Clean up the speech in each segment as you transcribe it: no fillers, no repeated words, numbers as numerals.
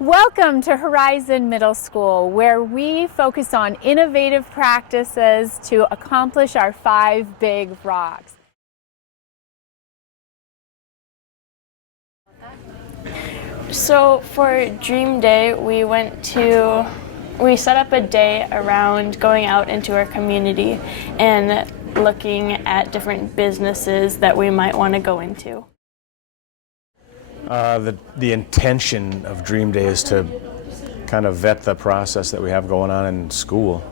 Welcome to Horizon Middle School, where we focus on innovative practices to accomplish our 5 big rocks. So for Dream Day, we set up a day around going out into our community and looking at different businesses that we might want to go into. The intention of Dream Day is to kind of vet the process that we have going on in school.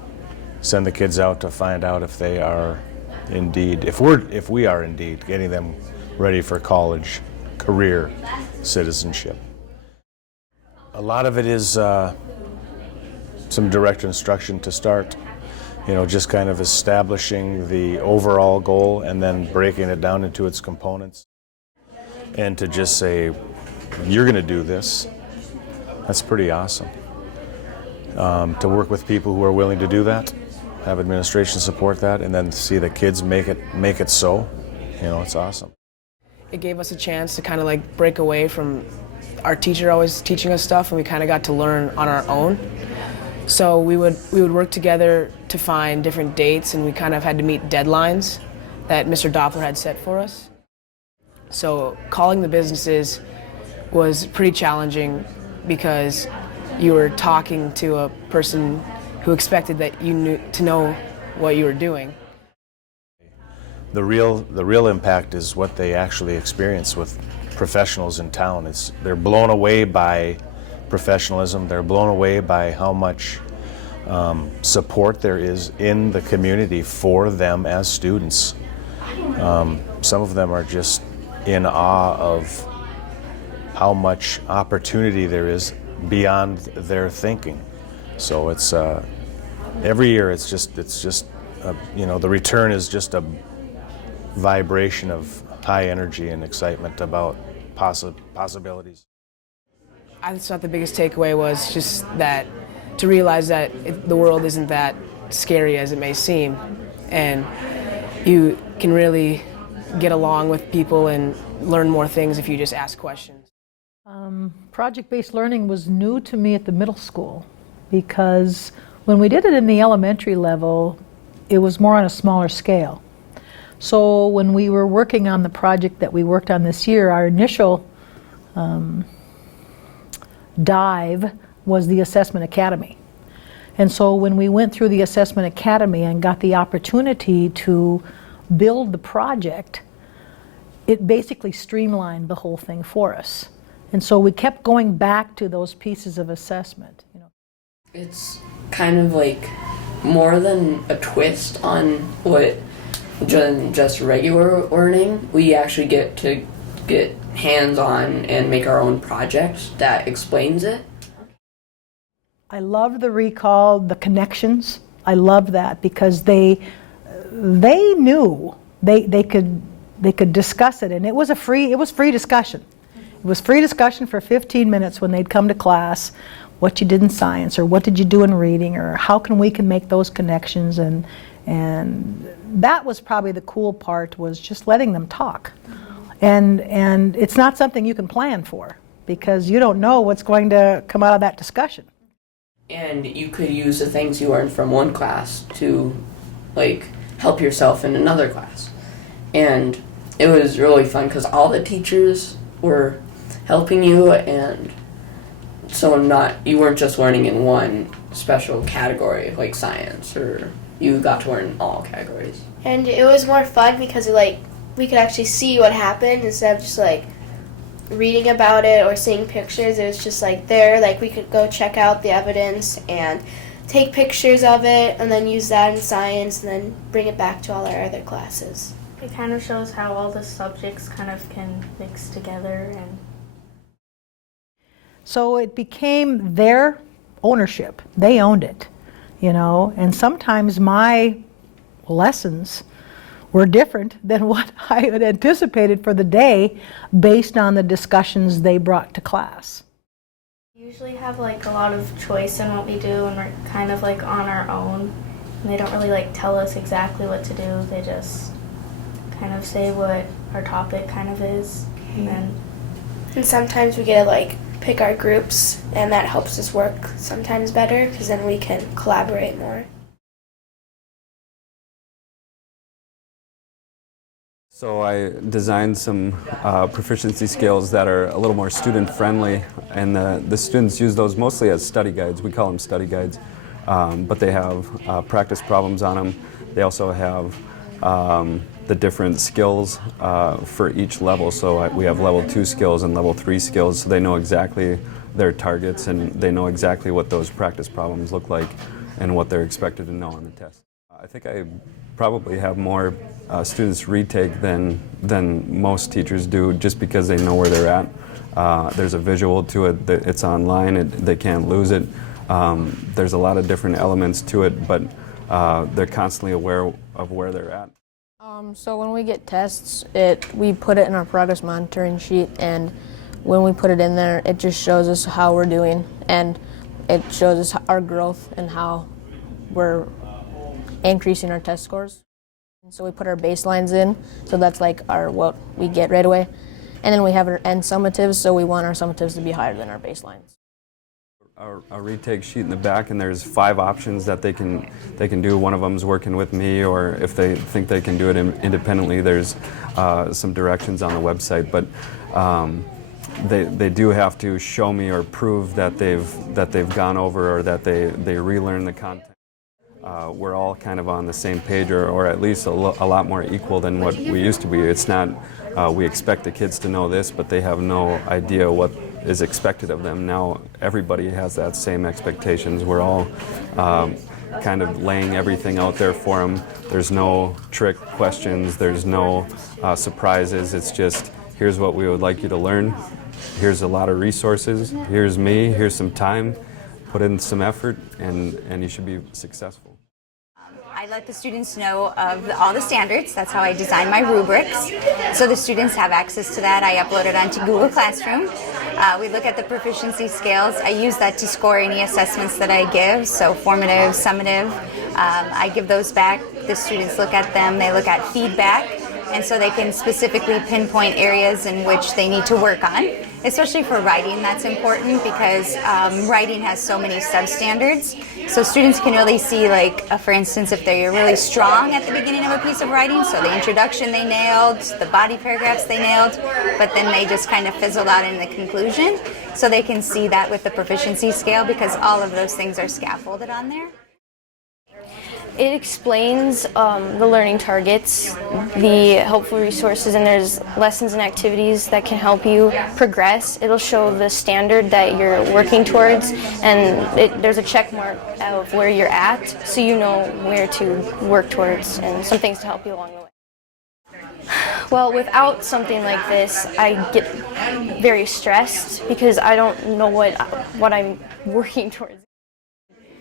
Send the kids out to find out if they are indeed, if we are indeed getting them ready for college, career, citizenship. A lot of it is some direct instruction to start. Just kind of establishing the overall goal and then breaking it down into its components. And to just say, you're going to do this, that's pretty awesome. To work with people who are willing to do that, have administration support that, and then see the kids make it so, it's awesome. It gave us a chance to kind of like break away from our teacher always teaching us stuff, and we kind of got to learn on our own. So we would work together to find different dates, and we kind of had to meet deadlines that Mr. Doppler had set for us. So calling the businesses was pretty challenging because you were talking to a person who expected that you knew to know what you were doing. The real impact is what they actually experience with professionals in town. They're blown away by professionalism. They're blown away by how much support there is in the community for them as students. Some of them are just in awe of how much opportunity there is beyond their thinking. So it's every year it's just the return is just a vibration of high energy and excitement about possibilities. I thought the biggest takeaway was just that to realize that the world isn't that scary as it may seem, and you can really get along with people and learn more things if you just ask questions. Project-based learning was new to me at the middle school because when we did it in the elementary level, it was more on a smaller scale. So when we were working on the project that we worked on this year, our initial dive was the Assessment Academy. And so when we went through the Assessment Academy and got the opportunity to build the project, it basically streamlined the whole thing for us. And so we kept going back to those pieces of assessment. It's kind of like more than a twist on what just regular learning. We actually get to get hands-on and make our own project that explains it. I love the recall, the connections. I love that because they knew they could discuss it, and it was free discussion. It was free discussion for 15 minutes when they'd come to class, what you did in science, or what did you do in reading, or how can make those connections, and that was probably the cool part, was just letting them talk. And it's not something you can plan for because you don't know what's going to come out of that discussion. And you could use the things you learned from one class to help yourself in another class. And it was really fun because all the teachers were helping you, and so you weren't just learning in one special category like science, or you got to learn all categories. And it was more fun because we could actually see what happened instead of just reading about it or seeing pictures. It was just there, we could go check out the evidence and take pictures of it and then use that in science and then bring it back to all our other classes. It kind of shows how all the subjects kind of can mix together. And so it became their ownership. They owned it, and sometimes my lessons were different than what I had anticipated for the day based on the discussions they brought to class. We usually have a lot of choice in what we do, and we're kind of on our own. And they don't really tell us exactly what to do. They just kind of say what our topic kind of is, and then And sometimes we get to pick our groups, and that helps us work sometimes better because then we can collaborate more. So I designed some proficiency scales that are a little more student-friendly, and the students use those mostly as study guides. We call them study guides, but they have practice problems on them. They also have the different skills for each level. So we have level 2 skills and level 3 skills, so they know exactly their targets and they know exactly what those practice problems look like and what they're expected to know on the test. I think I probably have more students retake than most teachers do, just because they know where they're at. There's a visual to it, it's online, they can't lose it. There's a lot of different elements to it, but they're constantly aware of where they're at. So when we get tests, we put it in our progress monitoring sheet, and when we put it in there, it just shows us how we're doing, and it shows us our growth and how we're increasing our test scores. And so we put our baselines in, so that's like what we get right away. And then we have our end summatives, so we want our summatives to be higher than our baselines. A retake sheet in the back, and there's 5 options that they can do. One of them's working with me, or if they think they can do it independently, there's some directions on the website. But they do have to show me or prove that they've gone over, or that they relearn the content. We're all kind of on the same page, or at least a lot more equal than what we used to be. It's not we expect the kids to know this, but they have no idea what is expected of them. Now everybody has that same expectations. We're all kind of laying everything out there for them. There's no trick questions, there's no surprises. It's just, here's what we would like you to learn. Here's a lot of resources. Here's me, here's some time. Put in some effort, and you should be successful. I let the students know of all the standards. That's how I design my rubrics. So the students have access to that. I upload it onto Google Classroom. We look at the proficiency scales. I use that to score any assessments that I give, so formative, summative. I give those back. The students look at them. They look at feedback, and so they can specifically pinpoint areas in which they need to work on. Especially for writing, that's important because writing has so many substandards. So students can really see, like, for instance, if they're really strong at the beginning of a piece of writing, so the introduction they nailed, the body paragraphs they nailed, but then they just kind of fizzled out in the conclusion. So they can see that with the proficiency scale because all of those things are scaffolded on there. It explains the learning targets, the helpful resources, and there's lessons and activities that can help you progress. It'll show the standard that you're working towards, and there's a check mark of where you're at, so you know where to work towards, and some things to help you along the way. Well, without something like this, I get very stressed because I don't know what I'm working towards.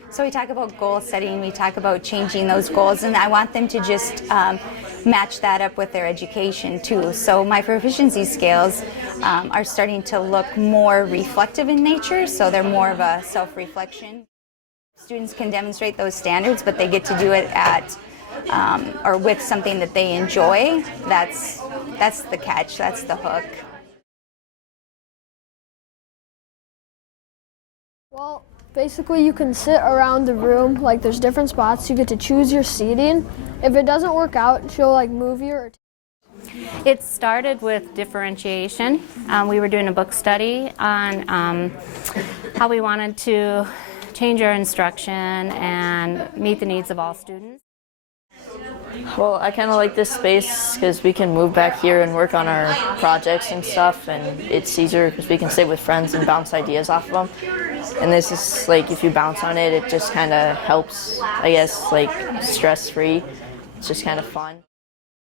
So we talk about goal setting, we talk about changing those goals, and I want them to just match that up with their education too. So my proficiency scales are starting to look more reflective in nature, so they're more of a self-reflection. Students can demonstrate those standards, but they get to do it at or with something that they enjoy. That's the catch, that's the hook. Well, basically you can sit around the room, like there's different spots, you get to choose your seating. If it doesn't work out, she'll like move you or It started with differentiation. We were doing a book study on how we wanted to change our instruction and meet the needs of all students. Well, I kind of like this space because we can move back here and work on our projects and stuff, and it's easier because we can sit with friends and bounce ideas off of them. And this is like, if you bounce on it, it just kind of helps, I guess, like stress-free. It's just kind of fun.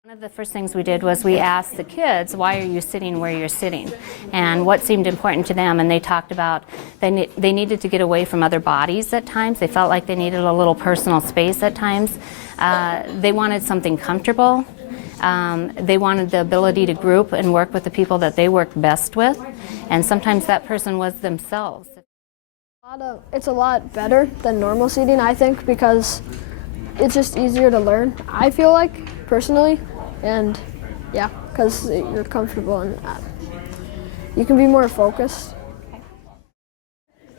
One of the first things we did was we asked the kids, why are you sitting where you're sitting? And what seemed important to them, and they talked about they needed to get away from other bodies at times. They felt like they needed a little personal space at times. They wanted something comfortable. They wanted the ability to group and work with the people that they worked best with, and sometimes that person was themselves. It's a lot better than normal seating, I think, because it's just easier to learn, I feel like, personally. And yeah, because you're comfortable and you can be more focused.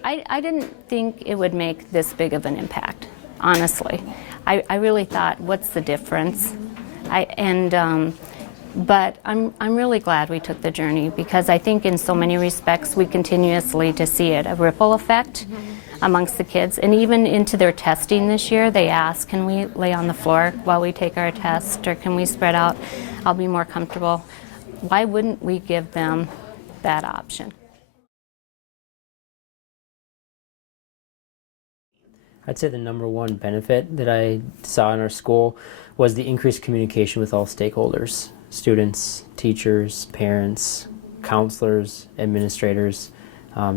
I didn't think it would make this big of an impact, honestly. I really thought, what's the difference? But I'm really glad we took the journey, because I think in so many respects we continuously to see it, a ripple effect amongst the kids. And even into their testing this year, they ask, can we lay on the floor while we take our test, or can we spread out? I'll be more comfortable. Why wouldn't we give them that option? I'd say the number one benefit that I saw in our school was the increased communication with all stakeholders, students, teachers, parents, counselors, administrators,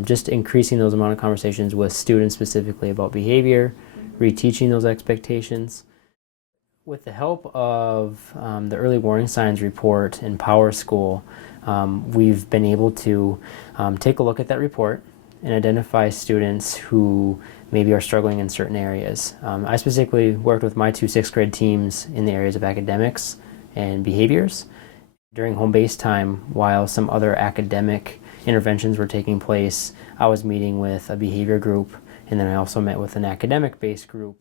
just increasing those amount of conversations with students specifically about behavior, reteaching those expectations. With the help of the Early Warning Signs report in PowerSchool, we've been able to take a look at that report and identify students who maybe are struggling in certain areas. I specifically worked with my 2 6th grade teams in the areas of academics and behaviors. During home-based time, while some other academic interventions were taking place, I was meeting with a behavior group, and then I also met with an academic-based group.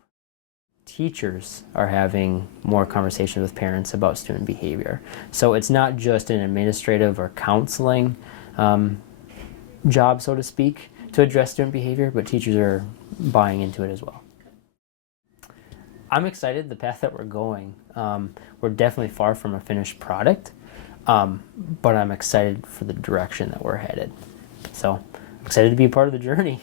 Teachers are having more conversations with parents about student behavior. So it's not just an administrative or counseling job, so to speak, to address student behavior, but teachers are buying into it as well. I'm excited the path that we're going. We're definitely far from a finished product, but I'm excited for the direction that we're headed. So I'm excited to be a part of the journey.